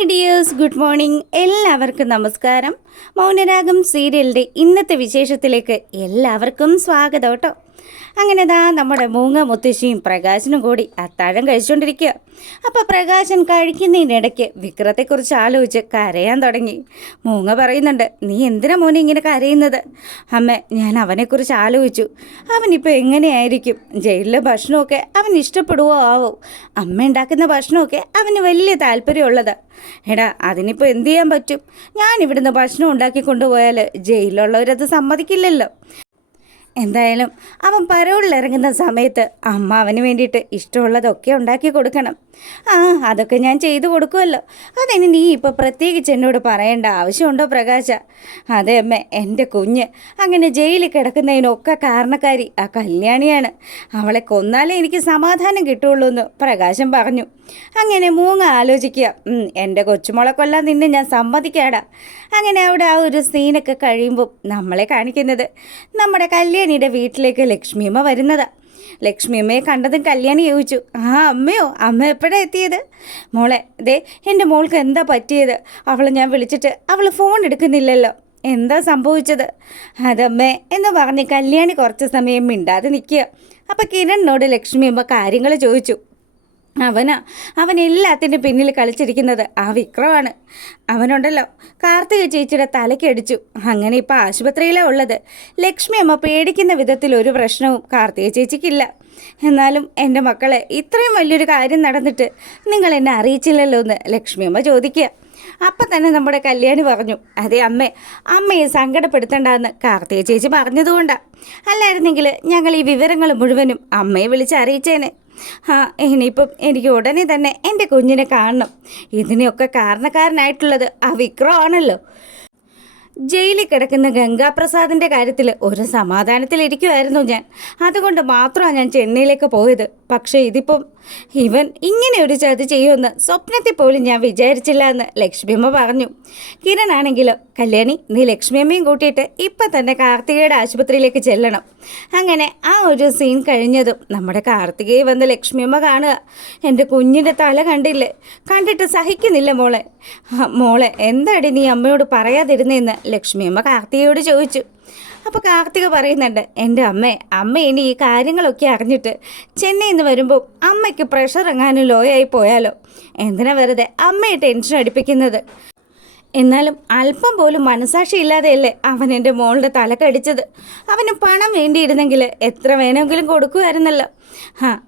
Hi dears, good morning. എല്ലാവർക്കും നമസ്കാരം. മൗനരാഗം സീരിയലിൻ്റെ ഇന്നത്തെ വിശേഷത്തിലേക്ക് എല്ലാവർക്കും സ്വാഗതം കേട്ടോ. അങ്ങനെ നമ്മുടെ മൂങ്ങ മുത്തശ്ശിയും പ്രകാശനും കൂടി അത്താഴം കഴിച്ചുകൊണ്ടിരിക്കുക. അപ്പോൾ പ്രകാശൻ കഴിക്കുന്നതിനിടയ്ക്ക് വിക്രത്തെക്കുറിച്ച് ആലോചിച്ച് കരയാൻ തുടങ്ങി. മൂങ്ങ പറയുന്നുണ്ട്, നീ എന്തിനാ മോനെ ഇങ്ങനെ കരയുന്നത്? അമ്മ, ഞാൻ അവനെക്കുറിച്ച് ആലോചിച്ചു. അവനിപ്പോൾ എങ്ങനെയായിരിക്കും? ജയിലിലെ ഭക്ഷണമൊക്കെ അവൻ ഇഷ്ടപ്പെടുവോ ആവോ? അമ്മ ഉണ്ടാക്കുന്ന ഭക്ഷണമൊക്കെ അവന് വലിയ താല്പര്യമുള്ളത്. എടാ, അതിനിപ്പോൾ എന്തു ചെയ്യാൻ പറ്റും? ഞാൻ ഇവിടുന്ന് ഭക്ഷണം ഉണ്ടാക്കി കൊണ്ടുപോയാൽ ജയിലിലുള്ളവരത് സമ്മതിക്കില്ലല്ലോ. എന്തായാലും അവൻ പരോളിലിറങ്ങുന്ന സമയത്ത് അമ്മ അവന് വേണ്ടിയിട്ട് ഇഷ്ടമുള്ളതൊക്കെ ഉണ്ടാക്കി കൊടുക്കണം. അതൊക്കെ ഞാൻ ചെയ്തു കൊടുക്കുമല്ലോ. അതിന് നീ ഇപ്പോൾ പ്രത്യേകിച്ച് എന്നോട് പറയേണ്ട ആവശ്യമുണ്ടോ പ്രകാശ? അതെ അമ്മ, എൻ്റെ കുഞ്ഞ് അങ്ങനെ ജയിലിൽ കിടക്കുന്നതിനൊക്കെ കാരണക്കാരി ആ കല്യാണിയാണ്. അവളെ കൊന്നാലേ എനിക്ക് സമാധാനം കിട്ടുള്ളൂ എന്ന് പ്രകാശൻ പറഞ്ഞു. അങ്ങനെ മൂങ്ങ ആലോചിക്കുക, എൻ്റെ കൊച്ചുമോളെ കൊല്ലാൻ നിന്നെ ഞാൻ സമ്മതിക്കാടാ. അങ്ങനെ അവിടെ ആ ഒരു സീനൊക്കെ കഴിയുമ്പോൾ നമ്മളെ കാണിക്കുന്നത് നമ്മുടെ കല്യാണിയുടെ വീട്ടിലേക്ക് ലക്ഷ്മിയമ്മ വരുന്നതാണ്. ലക്ഷ്മിയമ്മയെ കണ്ടതും കല്യാണി ചോദിച്ചു, അമ്മയോ? അമ്മ എപ്പോഴാണ് എത്തിയത്? മോളെ, എൻ്റെ മോൾക്ക് എന്താ പറ്റിയത്? അവളെ ഞാൻ വിളിച്ചിട്ട് അവൾ ഫോൺ എടുക്കുന്നില്ലല്ലോ. എന്താ സംഭവിച്ചത്? അതമ്മേ എന്ന് പറഞ്ഞ് കല്യാണി കുറച്ച് സമയം മിണ്ടാതെ നിൽക്കുക. അപ്പോൾ കിരണിനോട് ലക്ഷ്മിയമ്മ കാര്യങ്ങൾ ചോദിച്ചു. അവൻ എല്ലാത്തിൻ്റെ പിന്നിൽ കളിച്ചിരിക്കുന്നത് ആ വിക്രമാണ്. അവനുണ്ടല്ലോ കാർത്തിക ചേച്ചിയുടെ തലയ്ക്കടിച്ചു. അങ്ങനെ ഇപ്പോൾ ആശുപത്രിയിലാണ് ഉള്ളത്. ലക്ഷ്മി അമ്മ പേടിക്കുന്ന വിധത്തിൽ ഒരു പ്രശ്നവും കാർത്തിക ചേച്ചിക്കില്ല. എന്നാലും എൻ്റെ മക്കളെ, ഇത്രയും വലിയൊരു കാര്യം നടന്നിട്ട് നിങ്ങൾ എന്നെ അറിയിച്ചില്ലല്ലോ എന്ന് ലക്ഷ്മി അമ്മ ചോദിക്കുക. അപ്പം തന്നെ നമ്മുടെ കല്യാണി പറഞ്ഞു, അതെ അമ്മയെ സങ്കടപ്പെടുത്തണ്ടെന്ന് കാർത്തിക ചേച്ചി പറഞ്ഞതുകൊണ്ടാണ്. അല്ലായിരുന്നെങ്കിൽ ഞങ്ങൾ ഈ വിവരങ്ങൾ മുഴുവനും അമ്മയെ വിളിച്ച് അറിയിച്ചേനെ. ഇനിയിപ്പം എനിക്ക് ഉടനെ തന്നെ എൻ്റെ കുഞ്ഞിനെ കാണണം. ഇതിനെയൊക്കെ കാരണക്കാരനായിട്ടുള്ളത് ആ വിക്രമാണല്ലോ. ജയിലിൽ കിടക്കുന്ന ഗംഗാപ്രസാദിൻ്റെ കാര്യത്തിൽ ഒരു സമാധാനത്തിലിരിക്കുമായിരുന്നു ഞാൻ. അതുകൊണ്ട് മാത്രമാണ് ഞാൻ ചെന്നൈയിലേക്ക് പോയത്. പക്ഷേ ഇതിപ്പം ഇവൻ ഇങ്ങനെ ഒരു ചതി ചെയ്യുമെന്ന് സ്വപ്നത്തിൽ പോലും ഞാൻ വിചാരിച്ചില്ല എന്ന് ലക്ഷ്മിയമ്മ പറഞ്ഞു. കിരണാണെങ്കിലോ, കല്യാണി നീ ലക്ഷ്മിയമ്മയും കൂട്ടിയിട്ട് ഇപ്പം തന്നെ കാർത്തികയുടെ ആശുപത്രിയിലേക്ക് ചെല്ലണം. അങ്ങനെ ആ ഒരു സീൻ കഴിഞ്ഞതും നമ്മുടെ കാർത്തികയെ വന്ന് ലക്ഷ്മിയമ്മ കാണുക. എൻ്റെ കുഞ്ഞിൻ്റെ തല കണ്ടിട്ട് സഹിക്കുന്നില്ല മോളെ എന്താടി നീ അമ്മയോട് പറയാതിരുന്നതെന്ന് ലക്ഷ്മിയമ്മ കാർത്തികയോട് ചോദിച്ചു. അപ്പോൾ കാർത്തിക പറയുന്നുണ്ട്, എൻ്റെ അമ്മ ഇനി ഈ കാര്യങ്ങളൊക്കെ അറിഞ്ഞിട്ട് ചെന്നൈയിൽ നിന്ന് വരുമ്പോൾ അമ്മയ്ക്ക് പ്രഷർ എങ്ങാനും ലോ ആയി പോയാലോ? എന്തിനാ വെറുതെ അമ്മയെ ടെൻഷൻ അടിപ്പിക്കുന്നത്? എന്നാലും അല്പം പോലും മനസാക്ഷി ഇല്ലാതെയല്ലേ അവൻ എൻ്റെ മോളുടെ തലക്കടിച്ചത്. അവന് പണം വേണ്ടിയിരുന്നെങ്കിൽ എത്ര വേണമെങ്കിലും കൊടുക്കുമായിരുന്നല്ലോ.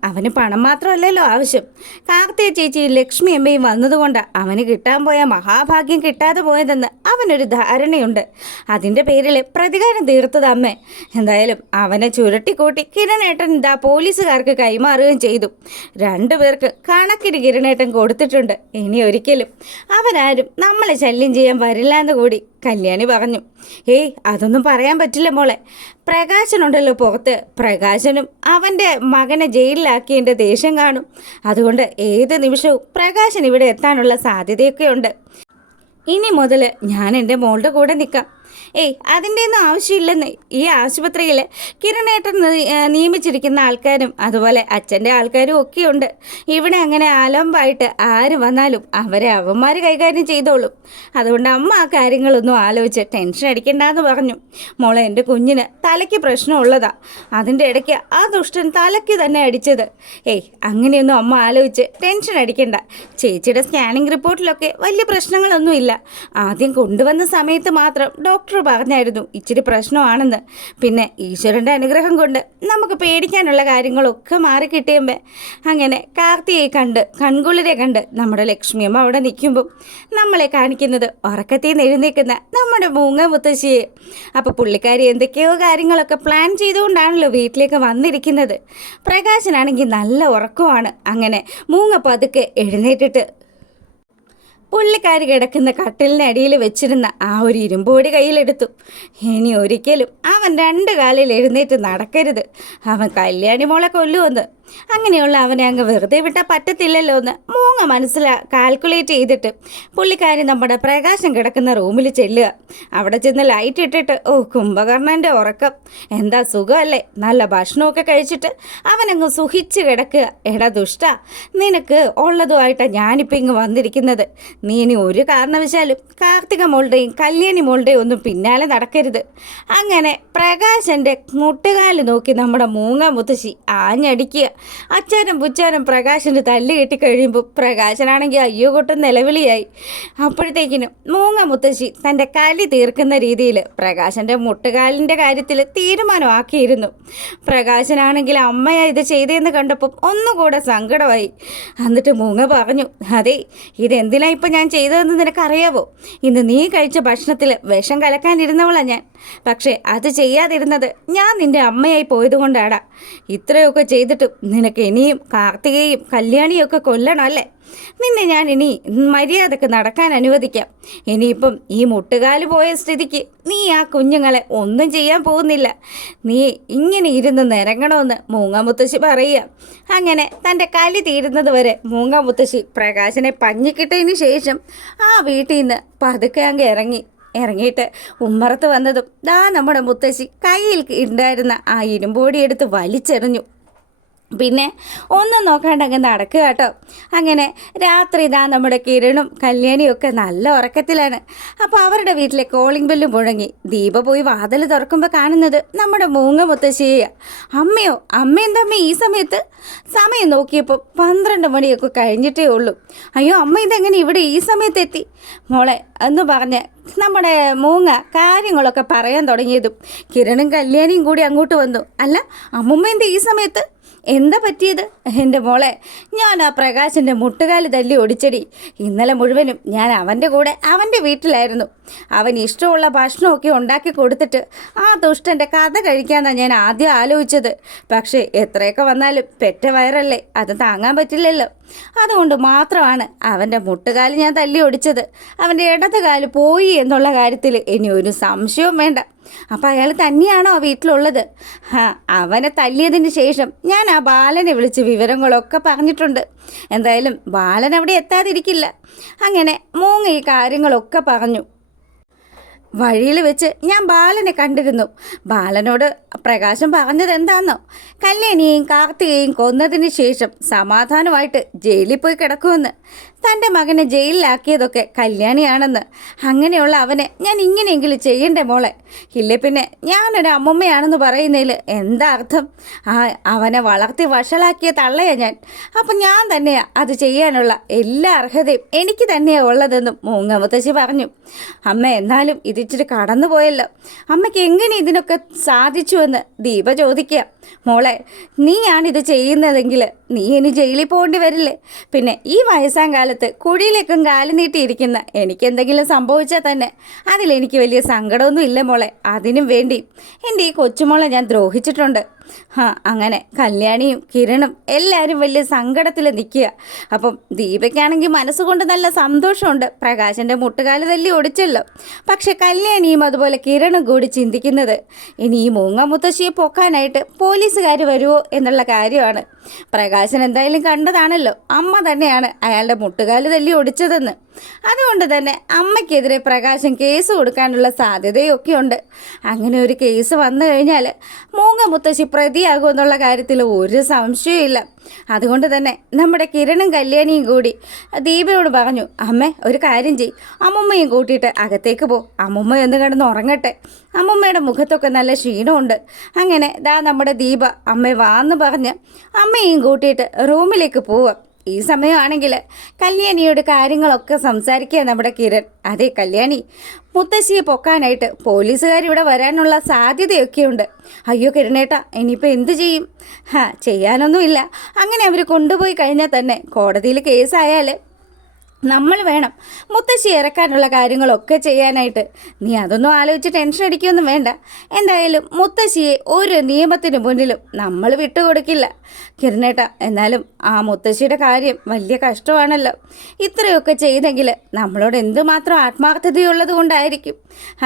അവന് പണം മാത്രമല്ലല്ലോ ആവശ്യം. കാർത്തിക ചേച്ചി ലക്ഷ്മി അമ്മയും വന്നതുകൊണ്ടാണ് അവന് കിട്ടാൻ പോയ മഹാഭാഗ്യം കിട്ടാതെ പോയതെന്ന് അവനൊരു ധാരണയുണ്ട്. അതിൻ്റെ പേരിൽ പ്രതികാരം തീർത്തത് അമ്മ. എന്തായാലും അവനെ ചുരുട്ടിക്കൂട്ടി കിരണേട്ടൻ പോലീസുകാർക്ക് കൈമാറുകയും ചെയ്തു. 2 പേർക്ക് കണക്കിന് കിരണേട്ടൻ കൊടുത്തിട്ടുണ്ട്. ഇനി ഒരിക്കലും അവരാരും നമ്മളെ ശല്യം ചെയ്യാൻ വരില്ല എന്ന് കൂടി കല്യാണി പറഞ്ഞു. അതൊന്നും പറയാൻ പറ്റില്ല മോളെ. പ്രകാശനുണ്ടല്ലോ പുറത്ത്. പ്രകാശനും അവൻ്റെ മകനെ ജയിലിലാക്കിയതിൻ്റെ ദേഷ്യം കാണും. അതുകൊണ്ട് ഏത് നിമിഷവും പ്രകാശൻ ഇവിടെ എത്താനുള്ള സാധ്യതയൊക്കെയുണ്ട്. ഇനി മുതൽ ഞാൻ എൻ്റെ മോളുടെ കൂടെ നിൽക്കാം. അതിൻ്റെ ഒന്നും ആവശ്യമില്ലെന്ന്. ഈ ആശുപത്രിയിൽ കിരണേട്ടൻ നിയമിച്ചിരിക്കുന്ന ആൾക്കാരും അതുപോലെ അച്ഛൻ്റെ ആൾക്കാരും ഒക്കെയുണ്ട്. ഇവിടെ അങ്ങനെ ആലമ്പായിട്ട് ആര് വന്നാലും അവരെ അവന്മാർ കൈകാര്യം ചെയ്തോളും. അതുകൊണ്ട് അമ്മ ആ കാര്യങ്ങളൊന്നും ആലോചിച്ച് ടെൻഷൻ അടിക്കണ്ടെന്ന് പറഞ്ഞു. മോളെ, എൻ്റെ കുഞ്ഞിന് തലയ്ക്ക് പ്രശ്നമുള്ളതാ. അതിൻ്റെ ഇടയ്ക്ക് ആ ദുഷ്ടൻ തലയ്ക്ക് തന്നെ അടിച്ചത്. അങ്ങനെയൊന്നും അമ്മ ആലോചിച്ച് ടെൻഷൻ അടിക്കണ്ട. ചേച്ചിയുടെ സ്കാനിങ് റിപ്പോർട്ടിലൊക്കെ വലിയ പ്രശ്നങ്ങളൊന്നുമില്ല. ആദ്യം കൊണ്ടുവന്ന സമയത്ത് മാത്രം ഡോക്ടർ പറഞ്ഞായിരുന്നു ഇച്ചിരി പ്രശ്നമാണെന്ന്. പിന്നെ ഈശ്വരൻ്റെ അനുഗ്രഹം കൊണ്ട് നമുക്ക് പേടിക്കാനുള്ള കാര്യങ്ങളൊക്കെ മാറിക്കിട്ടിയമ്മേ. അങ്ങനെ കാർത്തികയെ കൺകുളിരെ കണ്ട് നമ്മുടെ ലക്ഷ്മിയമ്മ അവിടെ നിൽക്കുമ്പം നമ്മളെ കാണിക്കുന്നത് ഉറക്കത്തിൽ നിന്ന് എഴുന്നേൽക്കുന്ന നമ്മുടെ മൂങ്ങ മുത്തശ്ശിയെ. അപ്പോൾ പുള്ളിക്കാരി എന്തൊക്കെയോ കാര്യങ്ങളൊക്കെ പ്ലാൻ ചെയ്തുകൊണ്ടാണല്ലോ വീട്ടിലേക്ക് വന്നിരിക്കുന്നത്. പ്രകാശനാണെങ്കിൽ നല്ല ഉറക്കമാണ്. അങ്ങനെ മൂങ്ങ പതുക്കെ എഴുന്നേറ്റിട്ട് പുള്ളിക്കാരി കിടക്കുന്ന കട്ടിലിന് അടിയിൽ വെച്ചിരുന്ന ആ ഒരു ഇരുമ്പോടി കയ്യിലെടുത്തു. ഇനി ഒരിക്കലും അവൻ 2 കാലിൽ എഴുന്നേറ്റ് നടക്കരുത്. അവൻ കല്യാണി മോളെ കൊല്ലുമെന്ന്. അങ്ങനെയുള്ള അവനെ അങ്ങ് വെറുതെ വിട്ടാൽ പറ്റത്തില്ലല്ലോ എന്ന് മൂങ്ങ കാൽക്കുലേറ്റ് ചെയ്തിട്ട് പുള്ളിക്കാരി നമ്മുടെ പ്രകാശം കിടക്കുന്ന റൂമിൽ ചെല്ലുക. അവിടെ ചെന്ന് ലൈറ്റ് ഇട്ടിട്ട് കുംഭകർണൻ്റെ ഉറക്കം എന്താ സുഖമല്ലേ, നല്ല ഭക്ഷണമൊക്കെ കഴിച്ചിട്ട് അവനങ്ങ് സുഖിച്ച് കിടക്കുക. എടാ ദുഷ്ട, നിനക്ക് ഉള്ളതുമായിട്ടാണ് ഞാനിപ്പോൾ ഇങ്ങ് വന്നിരിക്കുന്നത്. നീ ഇനി ഒരു കാരണവശാലും കാർത്തിക മോളുടെയും കല്യാണി മോളുടെയും ഒന്നും പിന്നാലെ നടക്കരുത്. അങ്ങനെ പ്രകാശൻ്റെ മുട്ടുകാല് നോക്കി നമ്മുടെ മൂങ്ങ മുത്തശ്ശി ആഞ്ഞടിക്കുക. അച്ചാരം പുച്ചാരം പ്രകാശന് തല്ല് കെട്ടിക്കഴിയുമ്പോൾ പ്രകാശനാണെങ്കിൽ അയ്യോ കൊട്ടും നിലവിളിയായി. അപ്പോഴത്തേക്കിനും മൂങ്ങ മുത്തശ്ശി തൻ്റെ കലി തീർക്കുന്ന രീതിയിൽ പ്രകാശൻ്റെ മുട്ടുകാലിൻ്റെ കാര്യത്തിൽ തീരുമാനമാക്കിയിരുന്നു. പ്രകാശനാണെങ്കിൽ അമ്മയാ ഇത് ചെയ്തതെന്ന് കണ്ടപ്പോൾ ഒന്നുകൂടെ സങ്കടമായി. എന്നിട്ട് മൂങ്ങ പറഞ്ഞു, അതെ, ഇതെന്തിനാ ഇപ്പം ഞാൻ ചെയ്തതെന്ന് നിനക്കറിയാവോ? ഇന്ന് നീ കഴിച്ച ഭക്ഷണത്തിൽ വിഷം കലക്കാനിരുന്നവളാണ് ഞാൻ. പക്ഷേ അത് ചെയ്യാതിരുന്നത് ഞാൻ നിൻ്റെ അമ്മയായി പോയതുകൊണ്ടാടാ. ഇത്രയൊക്കെ ചെയ്തിട്ടും നിനക്ക് ഇനിയും കാർത്തികയും കല്യാണിയൊക്കെ കൊല്ലണം അല്ലേ? നിന്നെ ഞാൻ ഇനി മര്യാദക്ക് നടക്കാൻ അനുവദിക്കാം. ഇനിയിപ്പം ഈ മുട്ടുകാല് പോയ സ്ഥിതിക്ക് നീ ആ കുഞ്ഞുങ്ങളെ ഒന്നും ചെയ്യാൻ പോകുന്നില്ല. നീ ഇങ്ങനെ ഇരുന്ന് നിരങ്ങണമെന്ന് മൂങ്ങാമുത്തശ്ശി പറയുക. അങ്ങനെ തൻ്റെ കലി തീരുന്നത് വരെ മൂങ്ങാമുത്തശ്ശി പ്രകാശനെ പഞ്ഞിക്കിട്ടതിന് ശേഷം ആ വീട്ടിൽ നിന്ന് പതുക്കെ അങ്ങ് ഇറങ്ങിയിട്ട് ഉമ്മറത്ത് വന്നതും നമ്മുടെ മുത്തശ്ശി കയ്യിൽ ഉണ്ടായിരുന്ന ആ ഇരുമ്പോടി എടുത്ത് വലിച്ചെറിഞ്ഞു. പിന്നെ ഒന്നും നോക്കാണ്ട് അങ്ങ് നടക്കുക കേട്ടോ. അങ്ങനെ രാത്രി നമ്മുടെ കിരണും കല്യാണിയും ഒക്കെ നല്ല ഉറക്കത്തിലാണ്. അപ്പോൾ അവരുടെ വീട്ടിലെ കോളിംഗ് ബെല്ലും മുഴങ്ങി. ദീപ പോയി വാതിൽ തുറക്കുമ്പോൾ കാണുന്നത് നമ്മുടെ മൂങ്ങ മുത്തശ്ശിയെയാണ്. അമ്മയോ? അമ്മയെന്തമ്മ ഈ സമയത്ത്? സമയം നോക്കിയപ്പോൾ 12 മണിയൊക്കെ കഴിഞ്ഞിട്ടേ ഉള്ളൂ. അയ്യോ, അമ്മ ഇതെങ്ങനെ ഇവിടെ ഈ സമയത്തെത്തി? മോളെ എന്ന് പറഞ്ഞ് നമ്മുടെ മൂങ്ങ കാര്യങ്ങളൊക്കെ പറയാൻ തുടങ്ങിയതും കിരണും കല്യാണിയും കൂടി അങ്ങോട്ട് വന്നു. അല്ല, അമ്മുമ്മ എന്താ ഈ സമയത്ത്? എന്താ പറ്റിയത്? എൻ്റെ മോളെ, ഞാൻ ആ പ്രകാശൻ്റെ മുട്ടുകാല് തല്ലി ഒടിച്ചടി. ഇന്നലെ മുഴുവനും ഞാൻ അവൻ്റെ കൂടെ അവൻ്റെ വീട്ടിലായിരുന്നു. അവൻ ഇഷ്ടമുള്ള ഭക്ഷണമൊക്കെ ഉണ്ടാക്കി കൊടുത്തിട്ട് ആ ദുഷ്ടൻ്റെ കഥ കഴിക്കാമെന്നാണ് ഞാൻ ആദ്യം ആലോചിച്ചത്. പക്ഷേ എത്രയൊക്കെ വന്നാലും പെറ്റ വയറല്ലേ, അത് താങ്ങാൻ പറ്റില്ലല്ലോ. അതുകൊണ്ട് മാത്രമാണ് അവൻ്റെ മുട്ടുകാല് ഞാൻ തല്ലി ഒടിച്ചത്. അവൻ്റെ ഇടത് കാല് പോയി എന്നുള്ള കാര്യത്തിൽ ഇനി ഒരു സംശയവും വേണ്ട. അപ്പം അയാൾ തന്നെയാണോ ആ വീട്ടിലുള്ളത്? അവനെ തല്ലിയതിന് ശേഷം ഞാൻ ആ ബാലനെ വിളിച്ച് വിവരങ്ങളൊക്കെ പറഞ്ഞിട്ടുണ്ട്. എന്തായാലും ബാലൻ അവിടെ എത്താതിരിക്കില്ല. അങ്ങനെ മൂങ്ങ ഈ കാര്യങ്ങളൊക്കെ പറഞ്ഞു. വഴിയിൽ വെച്ച് ഞാൻ ബാലനെ കണ്ടിരുന്നു. ബാലനോട് പ്രകാശം പറഞ്ഞത് എന്താണെന്നോ? കല്യാണിയെയും കാർത്തികയെയും കൊന്നതിന് ശേഷം സമാധാനമായിട്ട് ജയിലിൽ പോയി കിടക്കുമെന്ന്. തൻ്റെ മകനെ ജയിലിലാക്കിയതൊക്കെ കല്യാണിയാണെന്ന്. അങ്ങനെയുള്ള അവനെ ഞാൻ ഇങ്ങനെയെങ്കിലും ചെയ്യണ്ടേ മോളെ? ഇല്ലേ പിന്നെ ഞാനൊരു അമ്മമ്മയാണെന്ന് പറയുന്നതിൽ എന്താ അർത്ഥം? അവനെ വളർത്തി വഷളാക്കിയ തള്ളയാ ഞാൻ. അപ്പം ഞാൻ തന്നെയാണ് അത് ചെയ്യാനുള്ള എല്ലാ അർഹതയും എനിക്ക് തന്നെയാണ് ഉള്ളതെന്നും മൂങ്ങമുത്തശ്ശി പറഞ്ഞു. അമ്മ, എന്നാലും ഇതിച്ചിട്ട് കടന്നു പോയല്ലോ. അമ്മയ്ക്ക് എങ്ങനെ ഇതിനൊക്കെ സാധിച്ചുവെന്ന് ദീപ ചോദിക്കുക. മോളെ, നീയാണിത് ചെയ്യുന്നതെങ്കിൽ നീ ഇനി ജയിലിൽ പോകേണ്ടി വരില്ലേ? പിന്നെ ഈ വയസ്സാം കാലത്ത് കുഴിയിലേക്കും കാല് നീട്ടിയിരിക്കുന്ന എനിക്കെന്തെങ്കിലും സംഭവിച്ചാൽ തന്നെ അതിലെനിക്ക് വലിയ സങ്കടമൊന്നും ഇല്ല മോളെ. അതിനും വേണ്ടി എൻ്റെ ഈ കൊച്ചുമോളെ ഞാൻ ദ്രോഹിച്ചിട്ടുണ്ട്. അങ്ങനെ കല്യാണിയും കിരണും എല്ലാവരും വലിയ സങ്കടത്തിൽ നിൽക്കുക. അപ്പം ദീപയ്ക്കാണെങ്കിൽ മനസ്സുകൊണ്ട് നല്ല സന്തോഷമുണ്ട്, പ്രകാശൻ്റെ മുട്ടുകാല് തല്ലി ഒടിച്ചല്ലോ. പക്ഷെ കല്യാണിയും അതുപോലെ കിരണും കൂടി ചിന്തിക്കുന്നത് ഇനി ഈ മൂങ്ങ മുത്തശ്ശിയെ പൊക്കാനായിട്ട് പോലീസുകാർ വരുമോ എന്നുള്ള കാര്യമാണ്. പ്രകാശൻ എന്തായാലും കണ്ടതാണല്ലോ അമ്മ തന്നെയാണ് അയാളുടെ മുട്ടുകാല് തല്ലി ഒടിച്ചതെന്ന്. അതുകൊണ്ട് തന്നെ അമ്മയ്ക്കെതിരെ പ്രകാശൻ കേസ് കൊടുക്കാനുള്ള സാധ്യതയൊക്കെ ഉണ്ട്. അങ്ങനെ ഒരു കേസ് വന്നു കഴിഞ്ഞാൽ മൂങ്ങ മുത്തശ്ശി പ്രതിയാകുമെന്നുള്ള കാര്യത്തിൽ ഒരു സംശയമില്ല. അതുകൊണ്ട് തന്നെ നമ്മുടെ കിരണും കല്യാണിയും കൂടി ദീപയോട് പറഞ്ഞു, അമ്മേ ഒരു കാര്യം ചെയ്യും, അമ്മുമ്മയും കൂട്ടിയിട്ട് അകത്തേക്ക് പോ, അമ്മുമ്മ ഒന്ന് കിടന്ന് ഉറങ്ങട്ടെ. അമ്മുമ്മയുടെ മുഖത്തൊക്കെ നല്ല ക്ഷീണമുണ്ട്. അങ്ങനെ നമ്മുടെ ദീപ അമ്മ വാന്ന് പറഞ്ഞ് അമ്മയും കൂട്ടിയിട്ട് റൂമിലേക്ക് പോവുക. ഈ സമയമാണെങ്കിൽ കല്യാണിയോട് കാര്യങ്ങളൊക്കെ സംസാരിക്കുക നമ്മുടെ കിരൺ. അതെ കല്യാണി, മുത്തശ്ശിയെ പൊക്കാനായിട്ട് പോലീസുകാരിവിടെ വരാനുള്ള സാധ്യതയൊക്കെയുണ്ട്. അയ്യോ കിരണേട്ടാ, ഇനിയിപ്പോൾ എന്ത് ചെയ്യും? ചെയ്യാനൊന്നുമില്ല. അങ്ങനെ അവർ കൊണ്ടുപോയി കഴിഞ്ഞാൽ തന്നെ കോടതിയിൽ കേസായാൽ നമ്മൾ വേണം മുത്തശ്ശി ഇറക്കാനുള്ള കാര്യങ്ങളൊക്കെ ചെയ്യാനായിട്ട്. നീ അതൊന്നും ആലോചിച്ച് ടെൻഷൻ അടിക്കുകയൊന്നും വേണ്ട. എന്തായാലും മുത്തശ്ശിയെ ഒരു നിയമത്തിന് മുന്നിലും നമ്മൾ വിട്ടുകൊടുക്കില്ല കിരണേട്ട. എന്നാലും ആ മുത്തശ്ശിയുടെ കാര്യം വലിയ കഷ്ടമാണല്ലോ. ഇത്രയൊക്കെ ചെയ്തെങ്കിൽ നമ്മളോട് എന്തുമാത്രം ആത്മാർത്ഥതയുള്ളത് കൊണ്ടായിരിക്കും.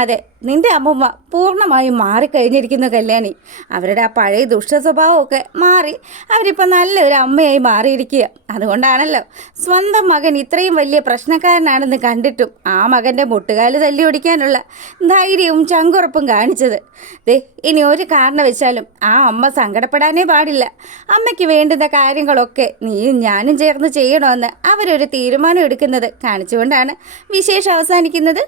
അതെ, നിന്റെ അമ്മൂമ്മ പൂർണ്ണമായും മാറിക്കഴിഞ്ഞിരിക്കുന്നു കല്യാണി. അവരുടെ ആ പഴയ ദുഷ്ട സ്വഭാവമൊക്കെ മാറി അവരിപ്പോൾ നല്ലൊരു അമ്മയായി മാറിയിരിക്കുക. അതുകൊണ്ടാണല്ലോ സ്വന്തം മകൻ ഇത്രയും വലിയ പ്രശ്നക്കാരനാണെന്ന് കണ്ടിട്ടും ആ മകൻ്റെ മുട്ടുകാല് തല്ലി ഓടിക്കാനുള്ള ധൈര്യവും ചങ്കുറപ്പും കാണിച്ചത്. ഇനി ഒരു കാരണവശാലും ആ അമ്മ സങ്കടപ്പെടാനേ പാടില്ല. അമ്മയ്ക്ക് വേണ്ടുന്ന കാര്യങ്ങളൊക്കെ നീയും ഞാനും ചേർന്ന് ചെയ്യണമെന്ന് അവരൊരു തീരുമാനം എടുക്കുന്നത് കാണിച്ചുകൊണ്ടാണ് വിശേഷം അവസാനിക്കുന്നത്.